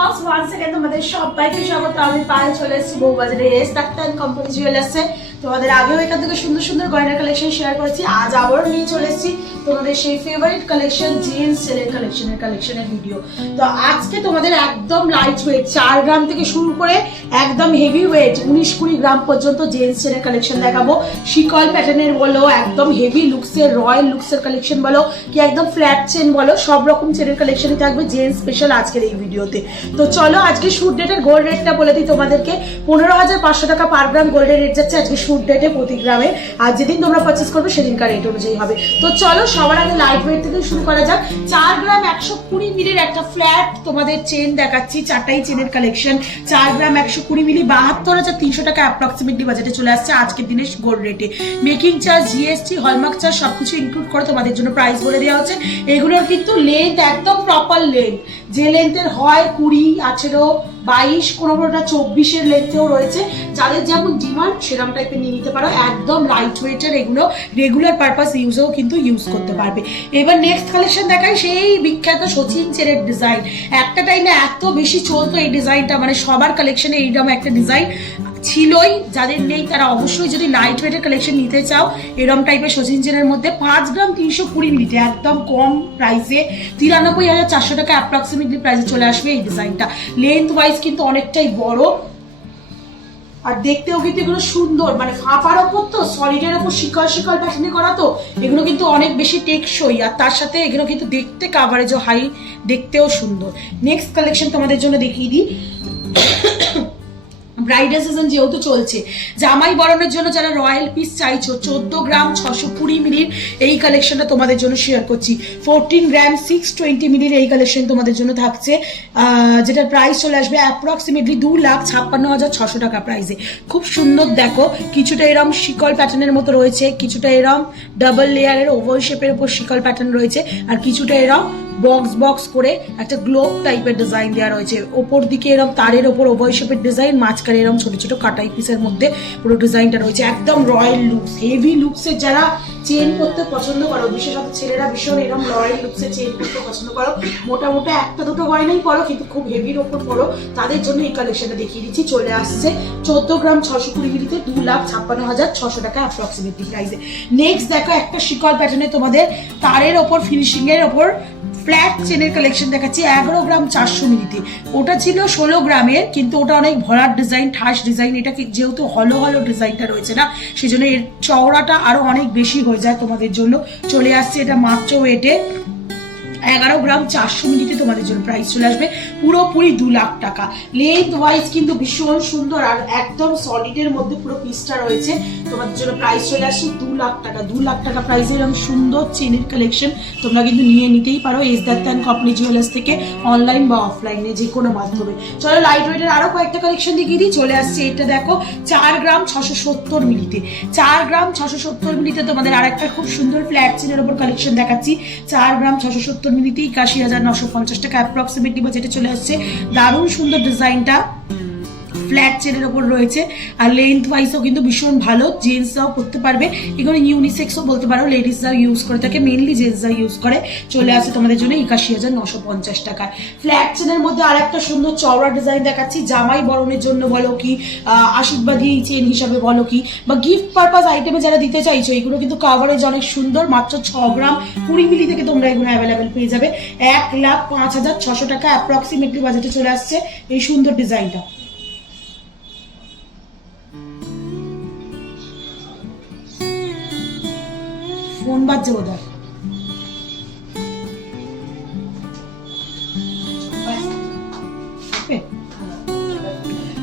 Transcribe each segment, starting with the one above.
Blogs one second তোমাদের সবাইকে স্বাগত। আমি পায়েল চলে এসেছি বউবাজারে এস ডাক্তার কোম্পানি জুয়েলার্সে। তোমাদের আগেও এখান থেকে সুন্দর সুন্দর গয়নার কালেকশন শেয়ার করেছি, আজ আবারও নিয়ে চলে এসেছি তোমাদের সেই ফেভারিট কালেকশন জেন্টস ছেলের কালেকশনের ভিডিও। তো আজকে তোমাদের একদম লাইট ওয়েট 4 গ্রাম থেকে শুরু করে একদম হেভি ওয়েট 19-20 গ্রাম পর্যন্ত জেন্টস ছেলের কালেকশন দেখাবো। শিকল প্যাটার্নের বলো, একদম হেভি লুকসের রয়্যাল লুকসের কালেকশন বলো, কি একদম ফ্ল্যাট চেন বলো, সব রকম চেনের কালেকশনই থাকবে জেন্টস স্পেশাল আজকের এই ভিডিওতে। তো চলো আজকে শুট ডেটের গোল্ড রেটটা বলে দিই তোমাদেরকে। 15,500 টাকা পার গ্রাম গোল্ডের রেট যাচ্ছে আজকে শুট ডেটে প্রতি গ্রামে, আর যেদিন তোমরা পারচেস করবে সেদিনকার রেট অনুযায়ী হবে। তো চলো সবার আগে লাইট ওয়েট থেকে শুরু করা যাক। 4 গ্রাম 120 মিলির একটা ফ্ল্যাট তোমাদের চেন দেখাচ্ছি, চারটাই চেনের কালেকশন। 4 গ্রাম 120 মিলি 72,300 টাকা অ্যাপ্রক্সিমেটলি বাজেটে চলে আসছে আজকের দিনের গোল্ড রেটে। Making charge, GST, hallmark charge সবকিছু ইনক্লুড করে তোমাদের জন্য প্রাইস বলে দেওয়া হচ্ছে। এগুলোর কিন্তু লেন্থ একদম প্রপার লেন্থ, যে লেন্থের হয় 20, 18, 22, কোনোটা 24-এর লেন্থেও রয়েছে। যাদের যেমন ডিমান্ড সেরকম টাইপের নিয়ে নিতে পারো। একদম লাইট ওয়েটের, এগুলো রেগুলার পারপাস ইউজেও কিন্তু ইউজ করতে পারবে। এবার নেক্সট কালেকশন দেখাই, সেই বিখ্যাত সচিন চেনের ডিজাইন। একটা টাইমে এত বেশি চলতো এই ডিজাইনটা, মানে সবার কালেকশনে এইরকম একটা ডিজাইন ছিলই, যাদের নেই তারা অবশ্যই যদি লাইট ওয়েটের কালেকশন নিতে চাও এরকম টাইপের সচিন চেনের মধ্যে 5 গ্রাম 320 মিলিতে একদম কম প্রাইসে 93,400 টাকা অ্যাপ্রক্সিমেটলি প্রাইসে চলে আসবে এই ডিজাইনটা। লেন্থ ওয়াইজ কিন্তু অনেকটাই বড়, আর দেখতেও কিন্তু এগুলো সুন্দর, মানে ফাঁপার ওপর তো সলিডের ওপর শিকল প্যাটার্নে করা, তো এগুলো কিন্তু অনেক বেশি টেকসই, আর তার সাথে এগুলো কিন্তু দেখতে কাভারেজও হাই, দেখতেও সুন্দর। নেক্সট কালেকশন তোমাদের জন্য দেখিয়ে দিই। ব্রাইডাল সিজন যেহেতু চলছে, জামাই বরণের জন্য যারা রয়্যাল পিস চাইছো 14 গ্রাম 620 মিলির এই কালেকশনটা তোমাদের জন্য শেয়ার করছি। 14 গ্রাম 620 মিলির এই কালেকশন তোমাদের জন্য থাকছে, যেটার প্রাইস চলে আসবে অ্যাপ্রক্সিমেটলি 2,56,600 টাকা প্রাইসে। খুব সুন্দর দেখো, কিছুটা এরম শিকল প্যাটার্নের মতো রয়েছে, কিছুটা এরম ডাবল লেয়ারের ওভাল শেপের উপর শিকল প্যাটার্ন রয়েছে, আর কিছুটা এরম বক্স করে একটা গ্লোব টাইপের ডিজাইন দেওয়া রয়েছে। ওপর দিকে এরকম তারের ওপর ওভাল শেপের ডিজাইন, মাঝখানে এরকম ছোট ছোট কাটাই পিসের মধ্যে পুরো ডিজাইনটা রয়েছে। একদম রয়্যাল লুকস, হেভি লুকসের যারা চেন করতে পছন্দ করো, বিশেষত ছেলেরা ভীষণ এরকম রয়্যাল লুকসের চেন করতে পছন্দ করো, মোটা একটা দুটো গয়নাই পরো কিন্তু খুব হেভির ওপর পরো, তাদের জন্য এই কালেকশনটা দেখিয়ে দিচ্ছি। চলে আসছে 14 গ্রাম 620 মিলিতে 2,56,600 টাকা অ্যাপ্রক্সিমেটলি প্রাইসে। নেক্সট দেখো একটা শিকল প্যাটার্নে তোমাদের তারের ওপর ফিনিশিং এর ওপর ফ্ল্যাট চেনের কালেকশন দেখাচ্ছি 11 গ্রাম 400 মিলিতে। ওটা ছিল 16 গ্রামের, কিন্তু ওটা অনেক ভরাট ডিজাইন, ঠাস ডিজাইন। এটা যেহেতু হলো ডিজাইনটা রয়েছে না, সেই জন্য এর চওড়াটা আরো অনেক বেশি হয়ে যায় তোমাদের জন্য। চলে আসছে এটা মাত্র ওয়েটে 11 গ্রাম 400 মিলিতে তোমাদের জন্য প্রাইস চলে আসবে পুরোপুরি 2 লাখ টাকা। লেন্থ ওয়াইজ কিন্তু ভীষণ সুন্দর, আর একদম সলিডের মধ্যে পুরো পিসটা রয়েছে। তোমাদের জন্য প্রাইস চলে আসছে 2 লাখ টাকা। 2 লাখ টাকা প্রাইসের এরকম সুন্দর চেনের কালেকশন তোমরা কিন্তু নিয়ে নিতেই পারো এস ডাক্তার কোম্পানি জুয়েলার্স থেকে, অনলাইন বা অফলাইনে যে কোনো মাধ্যমে। চলো লাইট ওয়েটের আরো কয়েকটা কালেকশন দেখিয়ে দিই। চলে আসছে এটা দেখো 4 গ্রাম 670 মিলিতে। 4 গ্রাম 670 মিলিতে তোমাদের আরেকটা খুব সুন্দর ফ্ল্যাট চেনের উপর কালেকশন দেখাচ্ছি। 4 গ্রাম 670 মিলিতে 81,950 টাকা অ্যাপ্রক্সিমেটলি বাজেটে চলে আসছে। দারুণ সুন্দর ডিজাইনটা ফ্ল্যাট চেনের ওপর রয়েছে, আর লেন্থ ওয়াইজও কিন্তু ভীষণ ভালো, জেন্টসরাও করতে পারবে। এগুলো ইউনিসেক্সও বলতে পারো, লেডিসরাও ইউজ করে থাকে, মেনলি জেন্টসরা ইউজ করে। চলে আসে তোমাদের জন্য 81,950 টাকায়। ফ্ল্যাট চেনের মধ্যে আর একটা সুন্দর চওড়া ডিজাইন দেখাচ্ছি, জামাই বরণের জন্য বলো কি, আশীর্বাদী চেন হিসাবে বলো কি, বা গিফট পারপাস আইটেমে যারা দিতে চাইছো, এগুলো কিন্তু কাভারেজ অনেক সুন্দর। মাত্র 6 গ্রাম 20 মিলি থেকে তোমরা এগুলো অ্যাভেলেবেল পেয়ে যাবে 1,05,600 টাকা অ্যাপ্রক্সিমেটলি বাজেটে চলে আসছে এই সুন্দর ডিজাইনটা। ফোন বাজছে বোধহয়।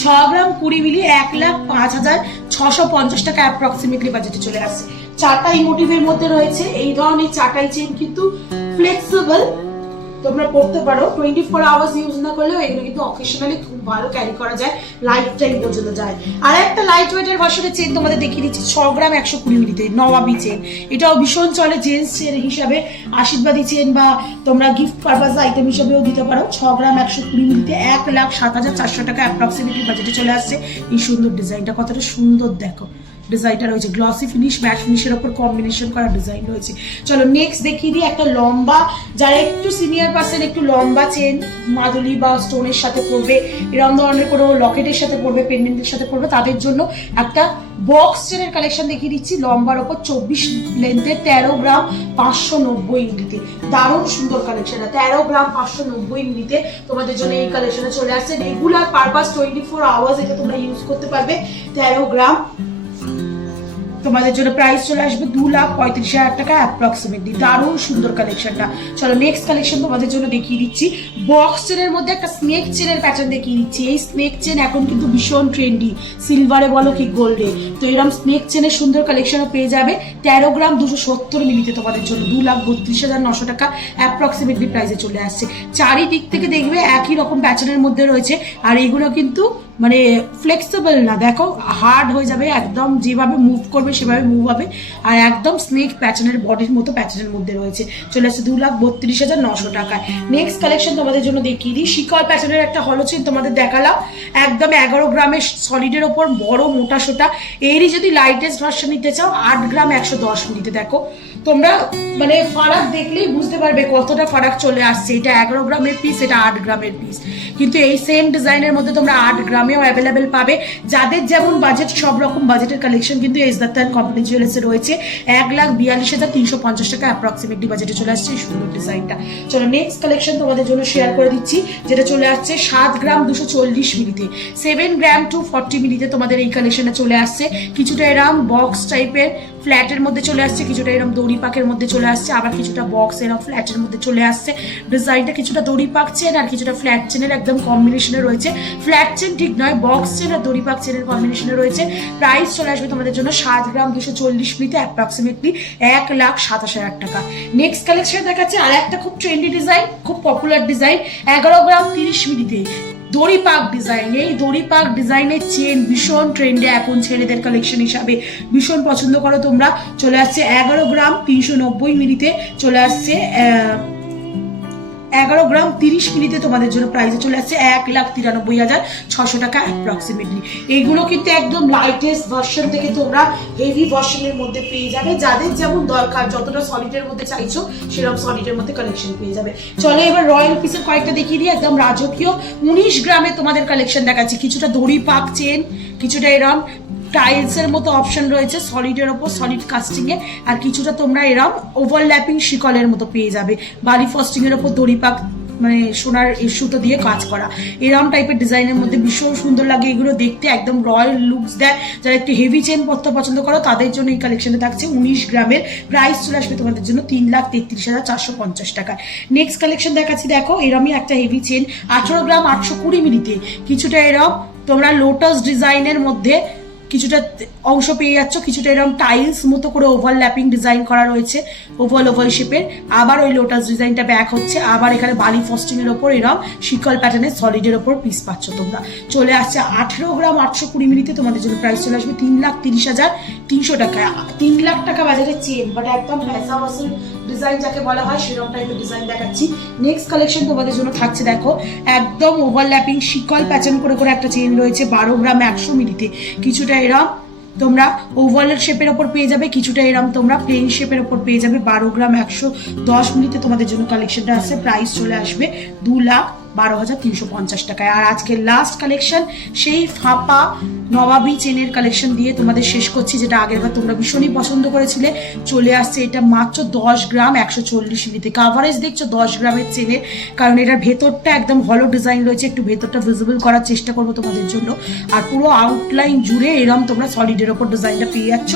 6 গ্রাম 20 মিলি 1,05,650 টাকা অ্যাপ্রক্সিমেটলি বাজেটে চলে আসছে। চাটাই মোটিভের মধ্যে রয়েছে। এই ধরনের চাটাই চেন কিন্তু ফ্লেক্সিবল, তোমরা পড়তে পারো, 24 আওয়ার্স ইউজ না করলেও এগুলো কিন্তু অকেশনালি খুব ভালো ক্যারি করা যায়, লাইফ টাইম পর্যন্ত যায়। আর একটা লাইট ওয়েটের ভার্সনের চেন তোমাদের দেখিয়ে দিচ্ছি 6 গ্রাম 120 মিলিতে, নবাবী চেন। এটাও ভীষণ চলে জেন্টস চেন হিসাবে, আশীর্বাদী চেন বা তোমরা গিফট পারপাস আইটেম হিসাবেও দিতে পারো। 6 গ্রাম 120 মিলিতে 1,07,400 টাকা অ্যাপ্রক্সিমেটলি বাজেটে চলে আসছে এই সুন্দর ডিজাইনটা। কতটা সুন্দর দেখো, ডিজাইনটা রয়েছে, গ্লসি ফিনিশ ম্যাট ফিনিশের ওপর কম্বিনেশন করা ডিজাইন রয়েছে। চলো নেক্সট দেখিয়ে দিই একটা লম্বা, যারা একটু সিনিয়র পার্সন একটু লম্বা চেন মাদুলি বা স্টোনের সাথে পরবে, এরকম ধরনের কোনো লকেটের সাথে পরবে, পেন্ডেন্টের সাথে পরবে, তাদের জন্য একটা বক্স চেনের কালেকশন দেখিয়ে দিচ্ছি। লম্বার ওপর 24 লেন্থে 13 গ্রাম 590 মিলিতে, দারুণ সুন্দর কালেকশন। 13 গ্রাম 590 মিলিতে তোমাদের জন্য এই কালেকশনে চলে আসছে। রেগুলার পারপাস 24 আওয়ার্স এটা তোমরা ইউজ করতে পারবে। 13 গ্রাম তোমাদের জন্য প্রাইস চলে আসবে 2,35,000 টাকা অ্যাপ্রক্সিমেটলি। দারুণ সুন্দর কালেকশনটা। চলো নেক্সট কালেকশন তোমাদের জন্য দেখিয়ে দিচ্ছি। বক্স চেনের মধ্যে একটা স্নেক চেনের প্যাটার্ন দেখিয়ে দিচ্ছি। এই স্নেক চেন এখন কিন্তু ভীষণ ট্রেন্ডি, সিলভারে বলো কি গোল্ডে, তো এরকম স্নেক চেনের সুন্দর কালেকশনও পেয়ে যাবে। 13 গ্রাম 270 মিলিতে তোমাদের জন্য 2,32,900 টাকা অ্যাপ্রক্সিমেটলি প্রাইসে চলে আসছে। চারিদিক থেকে দেখবে একই রকম প্যাটার্নের মধ্যে রয়েছে, আর এগুলো কিন্তু মানে ফ্লেক্সিবল না, দেখো হার্ড হয়ে যাবে একদম, যেভাবে মুভ করবে সেভাবে মুভ হবে, আর একদম স্নেক প্যাটার্নের বডির মতো প্যাটার্নের মধ্যে রয়েছে। চলে আসছে 2,32,900 টাকায়। নেক্সট কালেকশন তোমাদের জন্য দেখিয়ে দিই। শিকল প্যাটার্নের একটা হলো চেন তোমাদের দেখালাম, একদম 11 গ্রামের সলিডের ওপর বড় মোটা সোটা। এরই যদি লাইটেস্ট ভার্সন নিতে চাও 8 গ্রাম 110 মিলিতে। দেখো তোমরা মানে ফারাক দেখলেই বুঝতে পারবে কতটা ফারাক চলে আসছে। এটা 11 গ্রামের পিস, এটা 8 গ্রামের পিস, কিন্তু এই সেম ডিজাইনের মধ্যে তোমরা 8 গ্রামেও অ্যাভেলেবেল পাবে। যাদের যেমন বাজেট, সব রকম বাজেটের কালেকশন কিন্তু এস দত্ত অ্যান্ড কোম্পানি জুয়েলার্সে রয়েছে। 1,42,350 টাকা অ্যাপ্রক্সিমেটলি বাজেটে চলে আসছে এই সুন্দর ডিজাইনটা। চলো নেক্সট কালেকশন তোমাদের জন্য শেয়ার করে দিচ্ছি, যেটা চলে আসছে 7 গ্রাম 240 মিলিতে, 7 গ্রাম 240 মিলিতে তোমাদের এই কালেকশনে চলে আসছে। কিছুটা এরম বক্স টাইপের ফ্ল্যাটের মধ্যে চলে আসছে, কিছুটা এরকম দড়ি পাকের মধ্যে চলে আসছে, আবার কিছুটা বক্স এরকম ফ্ল্যাটের মধ্যে চলে আসছে। ডিজাইনটা কিছুটা দড়ি পাক চেন আর কিছুটা ফ্ল্যাট চেনের একদম কম্বিনেশনে রয়েছে। ফ্ল্যাট চেন ঠিক নয়, বক্স চেন আর দড়ি পাক চেনের কম্বিনেশনে রয়েছে। প্রাইস চলে আসবে তোমাদের জন্য 7 গ্রাম 240 মিলিতে অ্যাপ্রক্সিমেটলি 1,27,000 টাকা। নেক্সট কালেকশন দেখাচ্ছে আর একটা খুব ট্রেন্ডি ডিজাইন, খুব পপুলার ডিজাইন, 11 গ্রাম 30 মিলিতে দড়ি পাক ডিজাইন। এই দড়ি পাক ডিজাইনের চেন ভীষণ ট্রেন্ডে এখন, ছেলেদের কালেকশন হিসাবে ভীষণ পছন্দ করো তোমরা। চলে আসছে 11 গ্রাম 390 মিলিতে, চলে আসছে 11 গ্রাম 30 মিলিতে তোমাদের জন্য প্রাইসে চলে আসছে 1,93,600 টাকা অ্যাপ্রক্সিমেটলি। এইগুলো কিন্তু একদম লাইটেস্ট ভার্সন থেকে তোমরা হেভি ভার্সনের মধ্যে পেয়ে যাবে। যাদের যেমন দরকার, যতটা সলিডের মধ্যে চাইছো সেরকম সলিডের মধ্যে কালেকশন পেয়ে যাবে। চলো এবার রয়্যাল পিসের কয়েকটা দেখিয়ে দিই। একদম রাজকীয় 19 গ্রামে তোমাদের কালেকশন দেখাচ্ছি। কিছুটা দড়ি পাক চেন, কিছুটা এরম টাইলসের মতো অপশন রয়েছে সলিডের ওপর, সলিড কাস্টিং এ, আর কিছুটা তোমরা এরম ওভারল্যাপিং শিকলের মতো পেয়ে যাবে। বালি ফস্টিং এর ওপর দড়ি পাক মানে সোনার সুতো দিয়ে কাজ করা, এরম টাইপের ডিজাইনের মধ্যে ভীষণ সুন্দর লাগে এগুলো দেখতে, একদম রয়্যাল লুকস দেয়। যারা একটু হেভি চেন পরতে পছন্দ করো তাদের জন্য এই কালেকশনে থাকছে 19 গ্রামের। প্রাইস চলে আসবে তোমাদের জন্য 3,33,450 টাকায়। নেক্সট কালেকশন দেখাচ্ছি, দেখো এরমই একটা হেভি চেন 18 গ্রাম 820 মিলিতে, কিছুটা এরম তোমরা লোটাস ডিজাইনের মধ্যে কিছুটা অংশ পেয়ে যাচ্ছ, কিছুটা এরকম টাইলস মতো করে ওভারল্যাপিং ডিজাইন করা রয়েছে ওভাল শেপের। আবার ওই লোটাস ডিজাইনটা ব্যাক হচ্ছে, আবার এখানে বালি ফস্টিং এর ওপর এরকম শিকল প্যাটার্নের সলিডের ওপর পিস পাচ্ছ তোমরা। চলে আসছে 18 গ্রাম 820 মিলিতে, তোমাদের জন্য প্রাইস চলে আসবে 3,30,300 টাকা। 3 লাখ টাকা বাজারে চেন, বাট একদম ভ্যাসা ওয়াসের ডিজাইন যাকে বলা হয় সেরকম টাইপের ডিজাইন দেখাচ্ছি। নেক্সট কালেকশন তোমাদের জন্য থাকছে, দেখো একদম ওভারল্যাপিং শিকল প্যাটার্ন করে করে একটা চেন রয়েছে 12 গ্রাম 100 মিলিতে। কিছুটা এরম তোমরা ওভাল শেপের ওপর পেয়ে যাবে, কিছুটা এরম তোমরা প্লেন শেপের ওপর পেয়ে যাবে। 12 গ্রাম 110 মিলিতে তোমাদের জন্য কালেকশনটা আছে। প্রাইস চলে আসবে 2,12,350 টাকায়। আর আজকের লাস্ট কালেকশন সেই ফাঁপা নবাবী চেনের কালেকশন দিয়ে তোমাদের শেষ করছি, যেটা আগেরবার তোমরা ভীষণই পছন্দ করেছিলে। চলে আসছে এটা মাত্র 10 গ্রাম 140 মিলিতে। কাভারেজ দেখছো 10 গ্রামের চেনের, কারণ এটার ভেতরটা একদম হলো ডিজাইন রয়েছে, একটু ভেতরটা ভিজিবল করার চেষ্টা করবো তোমাদের জন্য। আর পুরো আউটলাইন জুড়ে এরম তোমরা সলিডের ওপর ডিজাইনটা পেয়ে যাচ্ছ।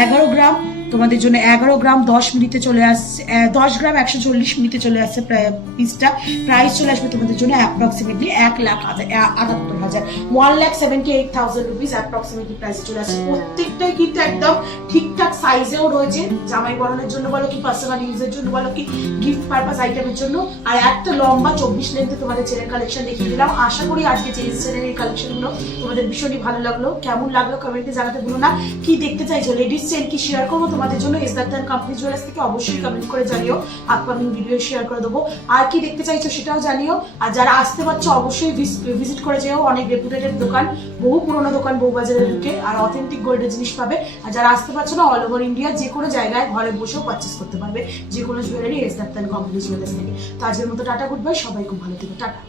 11 গ্রাম তোমাদের জন্য 11 গ্রাম 10 মিলিতে চলে আসছে, 10 গ্রাম 140 মিলিতে চলে আসছে পিসটা। প্রাইস চলে আসবে তোমাদের জন্য অ্যাপ্রক্সিমেটলি 1,78,000, 1,78,000 রুপিস অ্যাপ্রক্সিমেটলি প্রাইসে চলে আসছে। প্রত্যেকটাই কিন্তু একদম ঠিকঠাক সাইজেও রয়েছে, জামাই বরণের জন্য বলো কি পার্সোনাল ইউজের জন্য বলো কি গিফট পারপাস আইটেমের জন্য। আর একটা লম্বা 24 লেন্থে তোমাদের চেনের কালেকশন দেখিয়ে দিলাম। আশা করি আজকে চেনের এই কালেকশনগুলো তোমাদের ভীষণই ভালো লাগলো। কেমন লাগলো কমেন্টে জানাতে ভুলো না। কি দেখতে চাইছো, লেডিস চেন কি শেয়ার করবো তোমাদের জন্য ইসদাতান কোম্পানি জুয়েলার্স থেকে অবশ্যই কমেন্ট করে জানিও, আপকামিং ভিডিও শেয়ার করে দেবো। আর কি দেখতে চাইছো সেটাও জানিও। আর যারা আসতে পারছো অবশ্যই ভিজিট করে যেও, অনেক রেপুটেটেড দোকান, বহু পুরোনো দোকান বউবাজারে ঢুকে, আর অথেন্টিক গোল্ডের জিনিস পাবে। আর যারা আসতে পারছো না, অল ওভার ইন্ডিয়া যে কোনো জায়গায় ঘরে বসেও পারচেস করতে পারবে যে কোনো জুয়েলারি ইসদাতান কোম্পানি জুয়েলার্স থেকে। তো আজকের মতো টাটা, গুড বাই, সবাই খুব ভালো থেকো, টাটা।